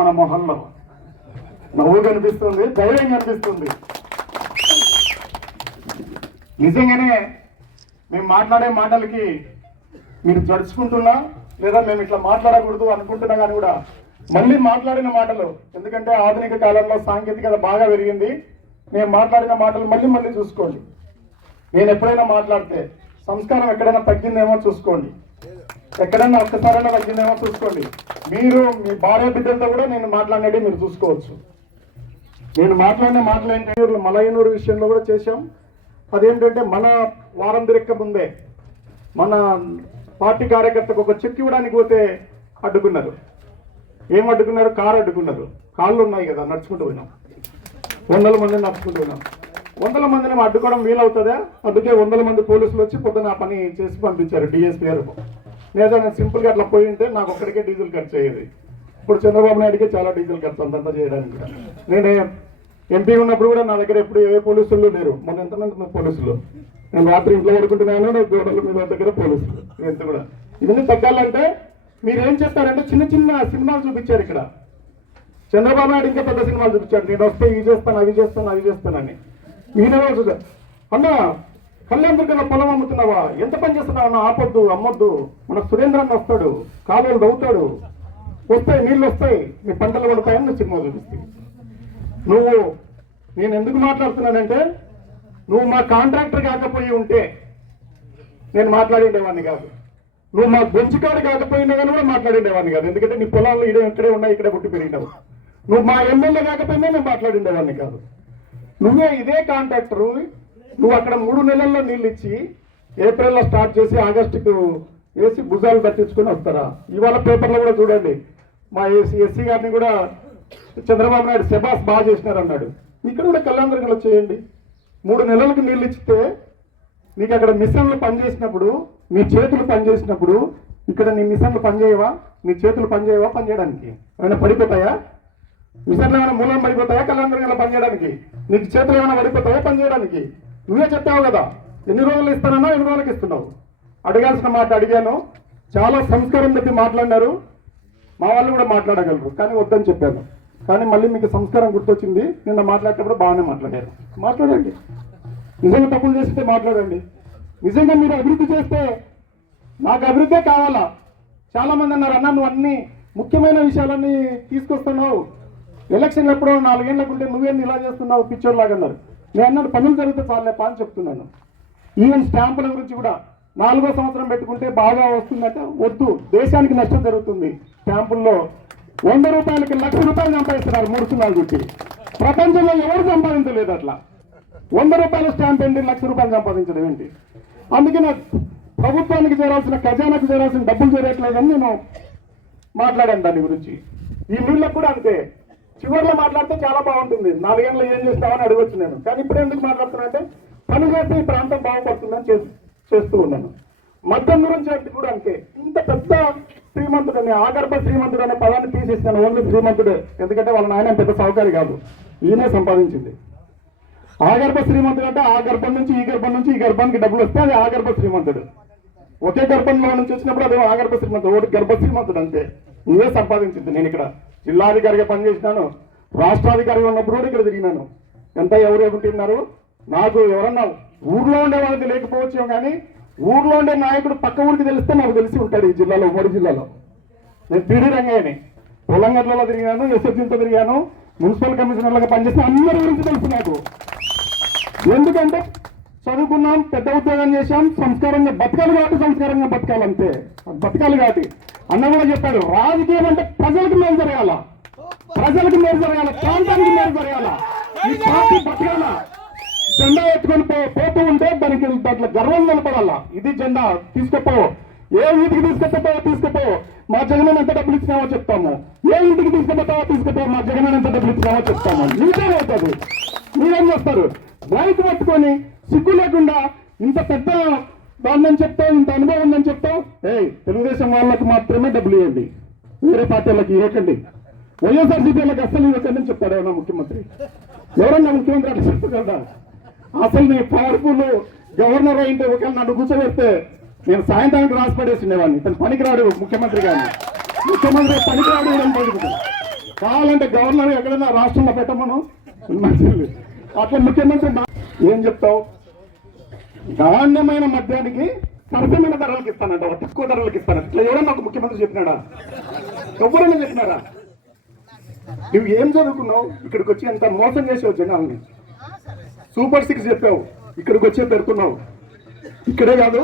మన మొహంలో నవ్వు కనిపిస్తుంది ధైర్యం కనిపిస్తుంది నిజంగానే మేము మాట్లాడే మాటలకి మీరు జడుచుకుంటున్నా లేదా మేము ఇట్లా మాట్లాడకూడదు అనుకుంటున్నా కానీ కూడా మళ్ళీ మాట్లాడిన మాటలు ఎందుకంటే ఆధునిక కాలంలో సాంకేతికత బాగా పెరిగింది మేము మాట్లాడిన మాటలు మళ్ళీ మళ్ళీ చూసుకోండి నేను ఎప్పుడైనా మాట్లాడితే సంస్కారం ఎక్కడైనా తగ్గిందేమో చూసుకోండి ఎక్కడన్నా ఒక్కసారైనా తగ్గిందేమో చూసుకోండి మీరు మీ భార్య బిడ్డలతో కూడా నేను మాట్లాడేది మీరు చూసుకోవచ్చు నేను మాట్లాడిన మాట్లాడిన మలయనూరు విషయంలో కూడా చేశాం అదేంటంటే మన వారం తిరక్క ముందే మన పార్టీ కార్యకర్తకు ఒక చెక్ ఇవ్వడానికి పోతే అడ్డుకున్నారు ఏం అడ్డుకున్నారు కారు అడ్డుకున్నారు కాళ్ళు ఉన్నాయి కదా నడుచుకుంటూ పోయినాం వందల మందిని నడుచుకుంటూ పోయినాం వందల మందిని అడ్డుకోవడం వీలవుతుందా అందుకే వందల మంది పోలీసులు వచ్చి పొద్దున ఆ పని చేసి పంపించారు డిఎస్పీ గారు లేదా నేను సింపుల్గా అట్లా పోయి ఉంటే నాకు ఒక్కడికే డీజిల్ ఖర్చు అయ్యేది ఇప్పుడు చంద్రబాబు నాయుడికి చాలా డీజిల్ ఖర్చు అంతంతా చేయడానికి నేను ఎంపీ ఉన్నప్పుడు కూడా నా దగ్గర ఎప్పుడు ఏ పోలీసులు లేరు మొన్న ఎంతమంది పోలీసులు నేను రాత్రి ఇంట్లో పడుకుంటున్నాను గోడలు మీద దగ్గర పోలీసులు ఎంత కూడా ఇవన్నీ తగ్గాలంటే మీరు ఏం చేస్తారంటే చిన్న చిన్న సినిమాలు చూపించారు ఇక్కడ చంద్రబాబు నాయుడు ఇంకా పెద్ద సినిమాలు చూపించాడు నేను వస్తే ఇవి చేస్తాను అవి చేస్తాను అవి చేస్తానని ఈయన అన్న కళ్ళెందుకన్నా పొలం అమ్ముతున్నావా ఎంత పని చేస్తున్నావు అన్న ఆపొద్దు అమ్మొద్దు మన అన్న వస్తాడు కాలువలు అవుతాడు వస్తాయి నీళ్ళు వస్తాయి మీ పంటలు పడతాయని సినిమా చూపిస్తాయి నువ్వు నేను ఎందుకు మాట్లాడుతున్నానంటే నువ్వు మా కాంట్రాక్టర్ కాకపోయి ఉంటే నేను మాట్లాడిండేవాడిని కాదు నువ్వు మా గొంచికాడు కాకపోయినా కానీ కూడా మాట్లాడిండేవాడిని కాదు ఎందుకంటే నీ పొలాలు ఇడే ఇక్కడే ఉన్నాయి ఇక్కడే పుట్టి పెరిగినావు నువ్వు మా ఎమ్మెల్యే కాకపోయినా నేను మాట్లాడిండేవాడిని కాదు నువ్వే ఇదే కాంట్రాక్టరు నువ్వు అక్కడ మూడు నెలల్లో నీళ్ళు ఇచ్చి ఏప్రిల్లో స్టార్ట్ చేసి ఆగస్టుకు వేసి భుజాలు దట్టించుకొని వస్తారా ఇవాళ పేపర్లో కూడా చూడండి మా ఏసీ ఎస్సీ గారిని కూడా చంద్రబాబు నాయుడు సెబాస్ బాగా చేసినారు అన్నాడు ఇక్కడ కూడా కళ్యాణ చేయండి మూడు నెలలకు నీళ్ళు ఇచ్చితే నీకు అక్కడ మిషన్లు పనిచేసినప్పుడు నీ చేతులు పనిచేసినప్పుడు ఇక్కడ నీ మిషన్లు పనిచేయవా నీ చేతులు పనిచేయవా పనిచేయడానికి ఏమైనా పడిపోతాయా మిషన్లు ఏమైనా మూలం పడిపోతాయా కళ్యాణ పనిచేయడానికి నీకు చేతులు ఏమైనా పడిపోతాయా పనిచేయడానికి నువ్వే చెప్పావు కదా ఎన్ని రోజులు ఇస్తానన్నా ఎన్ని రోజులకు ఇస్తున్నావు అడగాల్సిన మాట అడిగాను చాలా సంస్కారం పెట్టి మాట్లాడినారు మా వాళ్ళు కూడా మాట్లాడగలరు కానీ వద్దని చెప్పాను కానీ మళ్ళీ మీకు సంస్కారం గుర్తొచ్చింది నిన్న మాట్లాడేటప్పుడు బాగానే మాట్లాడారు మాట్లాడండి నిజంగా తప్పులు చేస్తే మాట్లాడండి నిజంగా మీరు అభివృద్ధి చేస్తే నాకు అభివృద్ధే కావాలా చాలామంది అన్నారు అన్న నువ్వు అన్ని ముఖ్యమైన విషయాలన్నీ తీసుకొస్తున్నావు ఎలక్షన్లు ఎప్పుడో నాలుగేళ్ళకుంటే ఉంటే నువ్వేం ఇలా చేస్తున్నావు పిక్చర్ లాగా అన్నారు నేను పనులు జరిగితే చాలే పా అని చెప్తున్నాను ఈవెన్ స్టాంపుల గురించి కూడా నాలుగో సంవత్సరం పెట్టుకుంటే బాగా వస్తుందంటే వద్దు దేశానికి నష్టం జరుగుతుంది స్టాంపుల్లో వంద రూపాయలకి లక్ష రూపాయలు సంపాదిస్తున్నారు సున్నా గుట్టి ప్రపంచంలో ఎవరు సంపాదించలేదు అట్లా వంద రూపాయల స్టాంప్ ఏంటి లక్ష రూపాయలు సంపాదించడం ఏంటి అందుకే ప్రభుత్వానికి చేరాల్సిన ఖజానాకు చేరాల్సిన డబ్బులు చేరట్లేదని నేను మాట్లాడాను దాని గురించి ఈ నీళ్ళకు కూడా అంతే చివరిలో మాట్లాడితే చాలా బాగుంటుంది నాలుగేళ్ళు ఏం చేస్తామని అడగొచ్చు నేను కానీ ఇప్పుడు ఎందుకు మాట్లాడుతున్నానంటే పని చేస్తే ఈ ప్రాంతం బాగుపడుతుందని చేస్తూ ఉన్నాను మద్యం గురించి అంటే కూడా అంతే ఇంత పెద్ద అని ఆగర్భ శ్రీమంతుడు అనే పదాన్ని తీసేస్తాను ఓన్లీ శ్రీమంతుడే ఎందుకంటే వాళ్ళ నాయన పెద్ద సౌకర్యం కాదు ఈయనే సంపాదించింది ఆగర్భ శ్రీమంతుడు అంటే ఆ గర్భం నుంచి ఈ గర్భం నుంచి ఈ గర్భానికి డబ్బులు వస్తే అది ఆగర్భ శ్రీమంతుడు ఒకే గర్భంలో నుంచి వచ్చినప్పుడు అదే ఆగర్భ శ్రీమంతుడు ఒకటి గర్భ శ్రీమంతుడు అంతే నువ్వే సంపాదించింది నేను ఇక్కడ జిల్లాధికారిగా పనిచేసినాను రాష్ట్రాధికారిగా ఉన్నప్పుడు కూడా ఇక్కడ తిరిగినాను ఎంత ఎవరు ఎదుగుతున్నారు నాకు ఎవరన్నా ఊర్లో ఉండే వాళ్ళకి లేకపోవచ్చు కానీ ఊర్లో ఉండే నాయకుడు పక్క ఊరికి తెలిస్తే నాకు తెలిసి ఉంటాడు ఈ జిల్లాలో ఉమ్మడి జిల్లాలో నేను తిడి రంగయ్యని పొలంగర్లలో తిరిగాను ఎస్ఎఫ్సీతో తిరిగాను మున్సిపల్ కమిషనర్లుగా పనిచేసి అందరి గురించి తెలుసు నాకు ఎందుకంటే చదువుకున్నాం పెద్ద ఉద్యోగం చేశాం సంస్కారంగా బతకాలి కాబట్టి సంస్కారంగా బతకాలంతే బతకాలి కాబట్టి అన్న కూడా చెప్పాడు రాజకీయం అంటే ప్రజలకు మేలు జరగాల ప్రజలకు మేలు జరగాల ప్రాంతానికి మేలు జరగాల ఈ పార్టీ బతకాల జెండా ఎత్తుకొని పోతూ ఉంటే దానికి దాంట్లో గర్వం కనపడాల ఇది జెండా తీసుకుపో ఏ ఇంటికి తీసుకెళ్తావా తీసుకుపో మా జగన్ ఎంత డబ్బులు ఇచ్చినామో చెప్తాము ఏ ఇంటికి తీసుకుపోతావో తీసుకుపో మా జగన్ ఎంత డబ్బులు ఇచ్చినామో చెప్తాము అవుతుంది మీరేం చేస్తారు బైక్ పట్టుకొని సిగ్గు లేకుండా ఇంత పెద్ద దాన్ని చెప్తావు ఇంత అనుభవం ఉందని చెప్తావు ఏ తెలుగుదేశం వాళ్ళకి మాత్రమే డబ్బులు ఇవ్వండి వేరే పార్టీలకు ఇవ్వకండి వైఎస్ఆర్సీపీ అసలు అస్సలు ఇవ్వకండి అని చెప్తాడు ఏమన్నా ముఖ్యమంత్రి ఎవరన్నా ముఖ్యమంత్రి అంటే చెప్పగలరా అసలు నీ పవర్ఫుల్ గవర్నర్ అయింటే ఒకవేళ నన్ను కూర్చోబెడితే నేను సాయంత్రానికి రాసి పడేసిండేవాడిని ఇతను పనికిరాడు ముఖ్యమంత్రి కానీ ముఖ్యమంత్రి పనికిరాడు అనుకుంటుంది కావాలంటే గవర్నర్ ఎక్కడైనా రాష్ట్రంలో పెట్టమను అట్లా ముఖ్యమంత్రి ఏం చెప్తావు గవాణ్యమైన మద్యానికి సరసమైన ధరలకు ఇస్తానంట తక్కువ ధరలకు ఇస్తాను ఇట్లా ఎవరన్నా ఒక ముఖ్యమంత్రి చెప్పినాడా ఎవరైనా చెప్పినారా నువ్వు ఏం చదువుకున్నావు ఇక్కడికి వచ్చి ఎంత మోసం చేసావు జనాల్ని సూపర్ సిక్స్ చెప్పావు ఇక్కడికి వచ్చే పెడుతున్నావు ఇక్కడే కాదు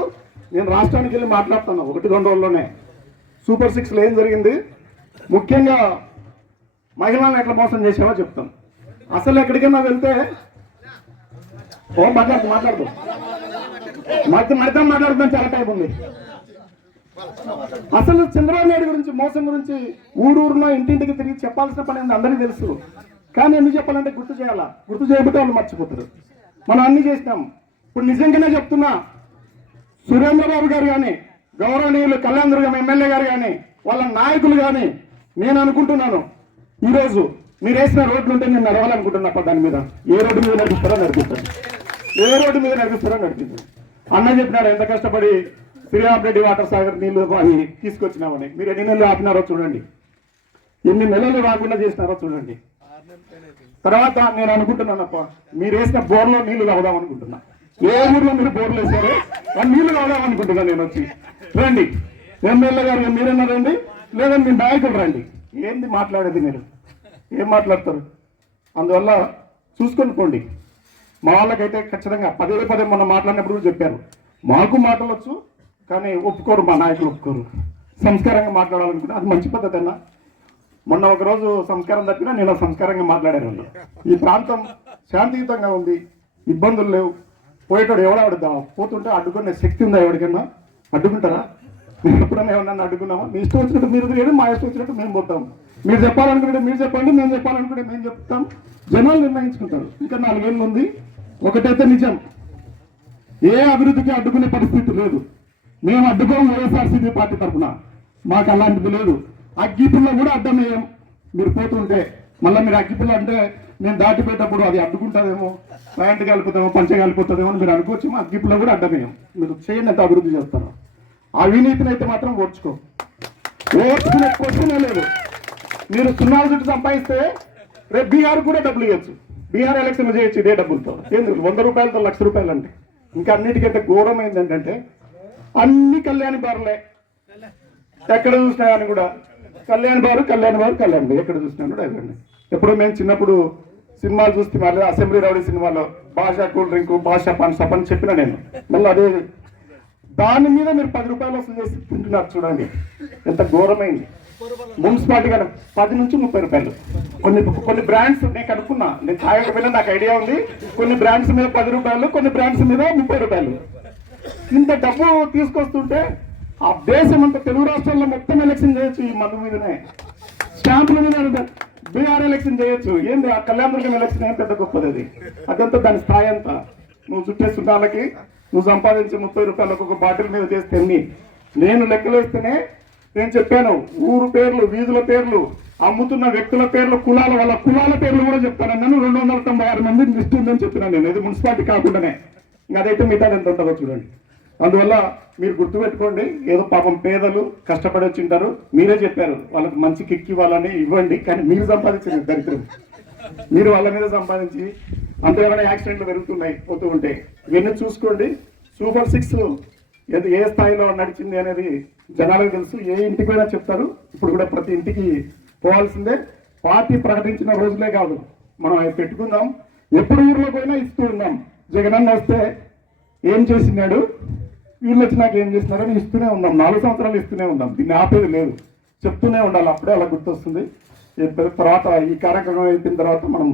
నేను రాష్ట్రానికి వెళ్ళి మాట్లాడుతున్నా ఒకటి రెండు రోజుల్లోనే సూపర్ సిక్స్లో ఏం జరిగింది ముఖ్యంగా మహిళలను ఎట్లా మోసం చేసామో చెప్తాను అసలు ఎక్కడికైనా వెళ్తే ఓ మాట్లాడుతూ మాట్లాడుతూ మనకి మనతో మాట్లాడుతున్న చాలా టైప్ ఉంది అసలు చంద్రబాబు నాయుడు గురించి మోసం గురించి ఊరూరులో ఇంటింటికి తిరిగి చెప్పాల్సిన పని ఉంది అందరికీ తెలుసు కానీ ఎందుకు చెప్పాలంటే గుర్తు చేయాలా గుర్తు చేయబట్టి వాళ్ళు మర్చిపోతారు మనం అన్ని చేసినాం ఇప్పుడు నిజంగానే చెప్తున్నా సురేంద్రబాబు గారు కానీ గౌరవనీయులు కళ్యాణ్ దుర్గం ఎమ్మెల్యే గారు కానీ వాళ్ళ నాయకులు కానీ నేను అనుకుంటున్నాను ఈరోజు మీరు వేసిన రోడ్లు ఉంటే నేను నడవాలనుకుంటున్నా దాని మీద ఏ రోడ్డు మీద నడిపిస్తారో నడిపిస్తాను ఏ రోడ్డు మీద నడిపిస్తారో నడిపిస్తాను అన్న చెప్పినాడు ఎంత కష్టపడి శ్రీరామరెడ్డి వాటర్ సాగర్ నీళ్లు అవి తీసుకొచ్చినామని మీరు ఎన్ని నెలలు ఆపినారో చూడండి ఎన్ని నెలలు రాకుండా చేసినారో చూడండి తర్వాత నేను అనుకుంటున్నానప్ప మీరు వేసిన బోర్లో నీళ్లు కావదాం అనుకుంటున్నా ఏ ఊర్లో మీరు బోర్లు వేసారు ఆ నీళ్లు కావదాం అనుకుంటున్నా నేను వచ్చి రండి ఎమ్మెల్యే గారు మీరన్నా రండి లేదండి మీ నాయకులు రండి ఏంది మాట్లాడేది మీరు ఏం మాట్లాడతారు అందువల్ల చూసుకొని పోండి మా వాళ్ళకైతే ఖచ్చితంగా పదే పదే మొన్న మాట్లాడినప్పుడు కూడా చెప్పారు మాకు మాటలొచ్చు కానీ ఒప్పుకోరు మా నాయకులు ఒప్పుకోరు సంస్కారంగా మాట్లాడాలనుకుంటే అది మంచి పద్ధతి అన్న మొన్న ఒకరోజు సంస్కారం తప్పినా నేను సంస్కారంగా మాట్లాడాను ఈ ప్రాంతం శాంతియుతంగా ఉంది ఇబ్బందులు లేవు పోయేటోడు ఎవడ ఆడుదా పోతుంటే అడ్డుకునే శక్తి ఉందా ఎవరికైనా అడ్డుకుంటారా మీరు ఎప్పుడైనా ఏమన్నా అడ్డుకున్నామా మీ ఇష్టం వచ్చినట్టు మీరు లేదు మా ఇష్టం వచ్చినట్టు మేము పోతాం మీరు చెప్పాలనుకుంటే మీరు చెప్పండి మేము చెప్పాలనుకుంటే మేము చెప్తాం జనాలు నిర్ణయించుకుంటారు ఇంకా నాలుగేళ్ళు ఉంది ఒకటైతే నిజం ఏ అభివృద్ధికి అడ్డుకునే పరిస్థితి లేదు మేము అడ్డుకోము వైఎస్ఆర్సీపీ పార్టీ తరఫున మాకు అలాంటిది లేదు అగ్గిపుల్ల కూడా అడ్డం ఏం మీరు పోతుంటే మళ్ళీ మీరు అగ్గిపుల్ల అంటే మేము దాటిపోయేటప్పుడు అది అడ్డుకుంటుందేమో ప్యాంట్ కలిపోతామో పంచ కలిపోతుందేమో అని మీరు అనుకోవచ్చు అగ్గిపుల్ల కూడా అడ్డమేయం మీరు చేయండి ఎంత అభివృద్ధి చేస్తారు అవినీతిని అయితే మాత్రం ఓడ్చుకో ఓడ్చుకునే క్వశ్చనే లేదు మీరు సున్నా చుట్టూ సంపాదిస్తే రేపు బీఆర్ కూడా డబ్బులు ఇవ్వచ్చు బీహార్ ఎలక్షన్ చేయొచ్చు ఇదే డబ్బులతో ఏంది వంద రూపాయలతో లక్ష రూపాయలు అంటే ఇంకా అన్నిటికంటే ఘోరమైంది ఏంటంటే అన్ని కళ్యాణ బారులే ఎక్కడ చూసినా కూడా కళ్యాణ్ బారు కళ్యాణ్ బారు కళ్యాణ్ బారు ఎక్కడ చూసినా కూడా అదండి ఎప్పుడు మేము చిన్నప్పుడు సినిమాలు చూస్తే మళ్ళీ అసెంబ్లీ రౌడీ సినిమాలో భాషా కూల్ డ్రింక్ భాష పని సపని చెప్పిన నేను మళ్ళీ అదే దాని మీద మీరు పది రూపాయలు వసూలు చేసి తింటున్నారు చూడండి ఎంత ఘోరమైంది మున్సిపాలిటీగా పది నుంచి ముప్పై రూపాయలు కొన్ని కొన్ని బ్రాండ్స్ నేను కనుక్కున్నా నేను ఛాయకు నాకు ఐడియా ఉంది కొన్ని బ్రాండ్స్ మీద పది రూపాయలు కొన్ని బ్రాండ్స్ మీద ముప్పై రూపాయలు ఇంత డబ్బు తీసుకొస్తుంటే ఆ దేశం అంతా తెలుగు రాష్ట్రంలో మొత్తం ఎలక్షన్ చేయొచ్చు ఈ మందు మీదనే స్టాంపుల మీద బీఆర్ ఎలక్షన్ చేయొచ్చు ఏంది ఆ కళ్యాణదుర్గం ఎలక్షన్ ఏం పెద్ద గొప్పది అది అదంతా దాని స్థాయి అంతా నువ్వు చుట్టేస్తున్న వాళ్ళకి నువ్వు సంపాదించే ముప్పై రూపాయలు ఒక బాటిల్ మీద చేస్తే నేను లెక్కలేస్తేనే నేను చెప్పాను ఊరు పేర్లు వీధుల పేర్లు అమ్ముతున్న వ్యక్తుల పేర్లు కులాల వాళ్ళ కులాల పేర్లు కూడా చెప్తాను నేను రెండు వందల తొంభై ఆరు మంది లిస్ట్ ఉందని చెప్పినాను నేను ఇది మున్సిపాలిటీ కాకుండానే ఇంకా అదైతే మిగతా ఎంత ఉంటుందో చూడండి అందువల్ల మీరు గుర్తుపెట్టుకోండి ఏదో పాపం పేదలు కష్టపడి ఉంటారు మీరే చెప్పారు వాళ్ళకి మంచి కిక్ ఇవ్వాలని ఇవ్వండి కానీ మీరు సంపాదించిన దరిద్రం మీరు వాళ్ళ మీద సంపాదించి అంతేమైనా యాక్సిడెంట్లు పెరుగుతున్నాయి పోతూ ఉంటే ఇవన్నీ చూసుకోండి సూపర్ సిక్స్ ఏది ఏ స్థాయిలో నడిచింది అనేది జనాలకు తెలుసు ఏ ఇంటికి పోయినా చెప్తారు ఇప్పుడు కూడా ప్రతి ఇంటికి పోవాల్సిందే పార్టీ ప్రకటించిన రోజులే కాదు మనం అవి పెట్టుకుందాం ఎప్పుడు ఊర్లో పోయినా ఇస్తూ ఉన్నాం జగనన్న వస్తే ఏం చేసినాడు వీళ్ళు వచ్చినాక ఏం చేసినారని ఇస్తూనే ఉన్నాం నాలుగు సంవత్సరాలు ఇస్తూనే ఉన్నాం దీన్ని ఆపేది లేదు చెప్తూనే ఉండాలి అప్పుడే అలా గుర్తొస్తుంది తర్వాత ఈ కార్యక్రమం అయిపోయిన తర్వాత మనం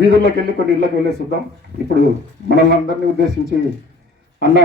వీధుల్లోకి వెళ్ళి కొన్ని ఇళ్ళకి వెళ్ళేసి ఇప్పుడు మనల్ని ఉద్దేశించి అన్న